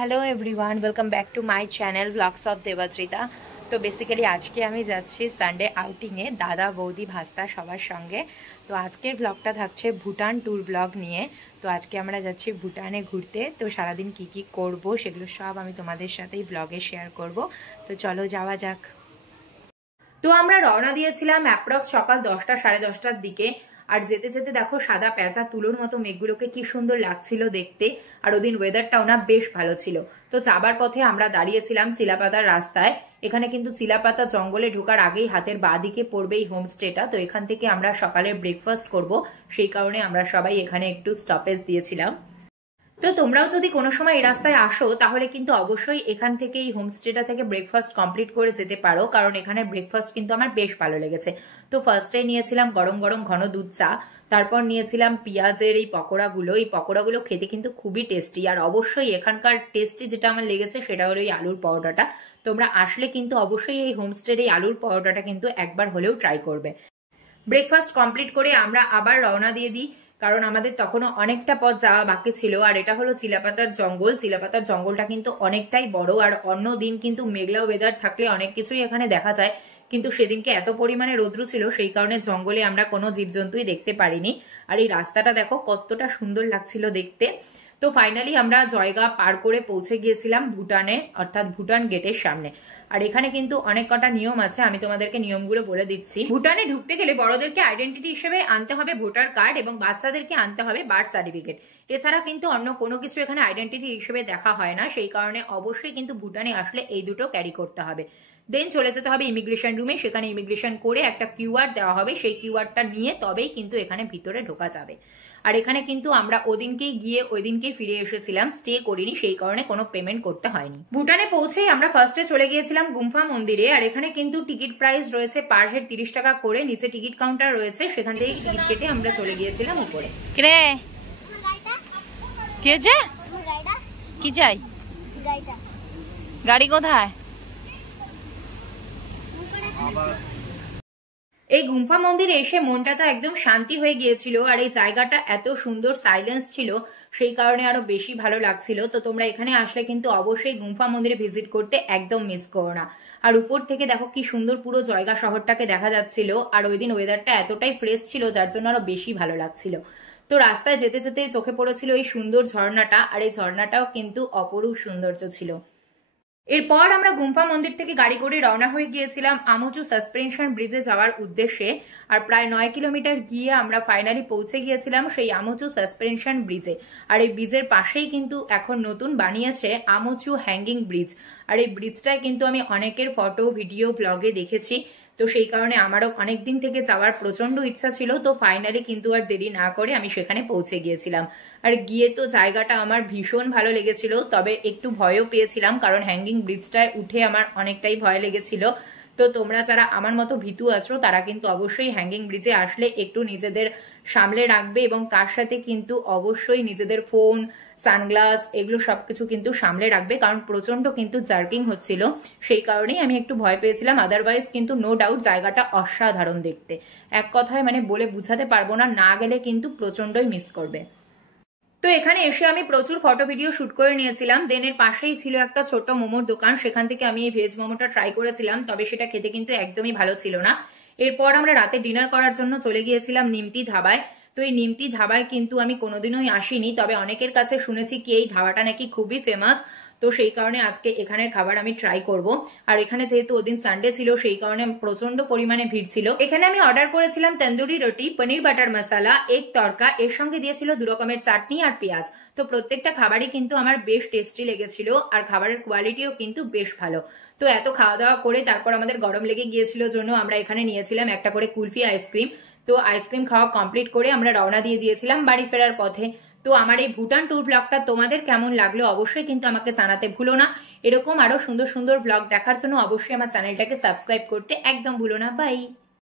Hello everyone, welcome back to my channel blogs of Debashrita. তো basically আজকে আমি যাচ্ছি সানডে আউটিংয়ে দাদা বৌদি ভাস্তা সবার সঙ্গে। তো আজকের ব্লগটা থাকছে ভুটান ট্যুর ব্লগ নিয়ে। তো আজকে আমরা যাচ্ছি ভুটানে ঘুরতে। তো সারাদিন কি কি করব সেগুলো সব আমি তোমাদের সাথেই ব্লগে শেয়ার করব। তো চলো যাওয়া যাক। তো আমরা রওনা দিয়েছিলাম অ্যাপ্রক্স সকাল 10টা সাড়ে 10টার দিকে। আর যেতে যেতে দেখো সাদা পেঁচা তুলোর মতো মেঘগুলোকে কি সুন্দর লাগছিল দেখতে। আর ওদিন ওয়েদারটাও না বেশ ভালো ছিল। তো যাবার পথে আমরা দাঁড়িয়েছিলাম চিলাপাতার রাস্তায়। এখানে কিন্তু চিলাপাতা জঙ্গলে ঢোকার আগেই হাতের বাঁ দিকে পড়বে এই হোমস্টেটা। তো এখান থেকে আমরা সকালে ব্রেকফাস্ট করব, সেই কারণে আমরা সবাই এখানে একটু স্টপেজ দিয়েছিলাম। তো তোমরাও যদি কোনো সময় এই রাস্তায় আসো তাহলে কিন্তু অবশ্যই এখান থেকে এই হোমস্টেটা থেকে ব্রেকফাস্ট কমপ্লিট করে যেতে পারো, কারণ এখানে ব্রেকফাস্ট কিন্তু আমার বেশ ভালো লেগেছে। তো ফার্স্টে নিয়েছিলাম গরম গরম ঘন দুধ চা, তারপর নিয়েছিলাম পেঁয়াজের এই পকোড়াগুলো। এই পকোড়াগুলো খেতে কিন্তু খুবই টেস্টি। আর অবশ্যই এখানকার টেস্টি যেটা আমার লেগেছে সেটা হলো এই আলুর পরোটাটা। তোমরা আসলে কিন্তু অবশ্যই এই হোমস্টের এই আলুর পরোটাটা কিন্তু একবার হলেও ট্রাই করবে। ব্রেকফাস্ট কমপ্লিট করে আমরা আবার রওনা দিয়ে দিই, কারণ আমাদের তখনও অনেকটা পথ যাওয়া বাকি ছিল। আর এটা হলো চিলাপাতার জঙ্গল। চিলাপাতার জঙ্গলটা কিন্তু অনেকটাই বড়। আর অন্য দিন কিন্তু মেঘলা ওয়েদার থাকলে অনেক কিছুই এখানে দেখা যায়, কিন্তু সেদিনকে এত পরিমাণে রৌদ্র ছিল সেই কারণে জঙ্গলে আমরা কোনো জীবজন্তুই দেখতে পারিনি। আর এই রাস্তাটা দেখো কতটা সুন্দর লাগছিল দেখতে। তো ফাইনালি আমরা জয়গা পার করে পৌঁছে গিয়েছিলাম ভুটানে, অর্থাৎ ভুটান গেটের সামনে। আর এখানে কিন্তু অনেক কটা নিয়ম আছে, আমি তোমাদেরকে নিয়মগুলো বলে দিচ্ছি। ভুটানে ঢুকতে গেলে বড়দেরকে আইডেন্টিটি হিসেবে আনতে হবে ভোটার কার্ড এবং বাচ্চাদেরকে আনতে হবে বার্থ সার্টিফিকেট। এছাড়া কিন্তু অন্য কোনো কিছু এখানে আইডেন্টিটি হিসেবে দেখা হয় না, সেই কারণে অবশ্যই কিন্তু ভুটানে আসলে এই দুটো ক্যারি করতে হবে। দেন চলে যেতে হবে ইমিগ্রেশন রুমে। সেখানে ইমিগ্রেশন করে একটা কিউআর দেওয়া হবে, সেই কিউআরটা নিয়ে তবেই কিন্তু এখানে ভিতরে ঢোকা যাবে। আর এখানে কিন্তু আমরা ওদিনকেই গিয়ে ওই দিনকেই ফিরে এসেছিলাম, স্টে করিনি, সেই কারণে কোনো পেমেন্ট করতে হয়নি। ভুটানে পৌঁছেই আমরা ফার্স্টে চলে গিয়েছিলাম গুম্ফা মন্দিরে। আর এখানে কিন্তু টিকিট প্রাইস রয়েছে পার হেড 30 টাকা করে। নিচে টিকিট কাউন্টার রয়েছে, সেখান থেকে টিকিট কেটে আমরা চলে গিয়েছিলাম উপরে। কি চাই? গাড়ি কোথায়? এই গুম্ফা মন্দিরে এসে মনটা তো একদম শান্তি হয়ে গিয়েছিল। আর এই জায়গাটা এত সুন্দর সাইলেন্স ছিল, সেই কারণে আরো বেশি ভালো লাগছিল। তো তোমরা এখানে আসলে কিন্তু অবশ্যই গুম্ফা মন্দিরে ভিজিট করতে একদম মিস করো না। আর উপর থেকে দেখো কি সুন্দর পুরো জয়গা শহরটাকে দেখা যাচ্ছিল। আর ওই দিন ওয়েদারটা এতটাই ফ্রেশ ছিল যার জন্য আরো বেশি ভালো লাগছিল। তো রাস্তায় যেতে যেতে চোখে পড়েছিল এই সুন্দর ঝর্ণাটা। আর এই ঝর্ণাটাও কিন্তু অপরূপ সৌন্দর্য ছিল। এরপর আমরা গুম্ফা মন্দির থেকে গাড়ি করে রওনা হয়ে গিয়েছিলাম আমুচু সাসপেনশন ব্রিজে যাওয়ার উদ্দেশ্যে। আর প্রায় 9 কিলোমিটার গিয়ে আমরা ফাইনালি পৌঁছে গিয়েছিলাম সেই আমুচু সাসপেনশন ব্রিজে। আর এই ব্রিজের পাশেই কিন্তু এখন নতুন বানিয়েছে আমুচু হ্যাঙ্গিং ব্রিজ। আর এই ব্রিজটায় কিন্তু আমি অনেকের ফটো ভিডিও ব্লগে দেখেছি। তো সেই কারণে আমারও অনেকদিন থেকে যাওয়ার প্রচন্ড ইচ্ছা ছিল। তো ফাইনালি কিন্তু আর দেরি না করে আমি সেখানে পৌঁছে গিয়েছিলাম। আর গিয়ে তো জায়গাটা আমার ভীষণ ভালো লেগেছিল, তবে একটু ভয়ও পেয়েছিলাম, কারণ হ্যাঙ্গিং ব্রিজটায় উঠে আমার অনেকটাই ভয় লেগেছিল। তো তোমরা যারা আমার মতো ভীতু আছো তারা কিন্তু অবশ্যই হ্যাঙ্গিং ব্রিজে আসলে একটু নিজেদের সামলে রাখবে, এবং তার সাথে কিন্তু অবশ্যই নিজেদের ফোন, সানগ্লাস এগুলো সবকিছু কিন্তু সামলে রাখবে, কারণ প্রচন্ড কিন্তু জার্কিং হচ্ছিল, সেই কারণেই আমি একটু ভয় পেয়েছিলাম। আদারওয়াইজ কিন্তু নো ডাউট জায়গাটা অসাধারণ দেখতে। এক কথায় মানে বলে বুঝাতে পারবো না, না গেলে কিন্তু প্রচন্ডই মিস করবে। তো এখানে এসে আমি প্রচুর ফটো ভিডিও শুট করে নিয়েছিলাম। দেন এর পাশেই ছিল একটা ছোট মোমোর দোকান, সেখান থেকে আমি এই ভেজ মোমোটা ট্রাই করেছিলাম, তবে সেটা খেতে কিন্তু একদমই ভালো ছিল না। এরপর আমরা রাতে ডিনার করার জন্য চলে গিয়েছিলাম নিমতি ধাবায়। তো এই নিমতি ধাবায় কিন্তু আমি কোনোদিনই আসিনি, তবে অনেকের কাছে শুনেছি কি এই ধাবাটা নাকি খুবই ফেমাস। তো সেই কারণে আজকে এখানের খাবার আমি ট্রাই করব। আর এখানে যেহেতু ওদিন সানডে ছিল সেই কারণে প্রচন্ড পরিমাণে ভিড় ছিল। এখানে আমি অর্ডার করেছিলাম তন্দুরি রুটি, পনির বাটার মশলা, এগ তড়কা, এর সঙ্গে দিয়েছিল 2 রকমের চাটনি আর পেঁয়াজ। তো প্রত্যেকটা খাবারই কিন্তু আমার বেশ টেস্টি লেগেছিল, আর খাবারের কোয়ালিটিও কিন্তু বেশ ভালো। তো এত খাওয়া দাওয়া করে তারপর আমাদের গরম লেগে গিয়েছিল জন্য আমরা এখানে নিয়েছিলাম একটা করে কুলফি আইসক্রিম। তো আইসক্রিম খাওয়া কমপ্লিট করে আমরা রওনা দিয়ে দিয়েছিলাম বাড়ি ফেরার পথে। তো আমার এই ভুটান ট্যুর ব্লগটা তোমাদের কেমন লাগলো অবশ্যই কিন্তু আমাকে জানাতে ভুলো না। এরকম আরো সুন্দর সুন্দর ব্লগ দেখার জন্য অবশ্যই আমার চ্যানেলটাকে সাবস্ক্রাইব করতে একদম ভুলো না। বাই।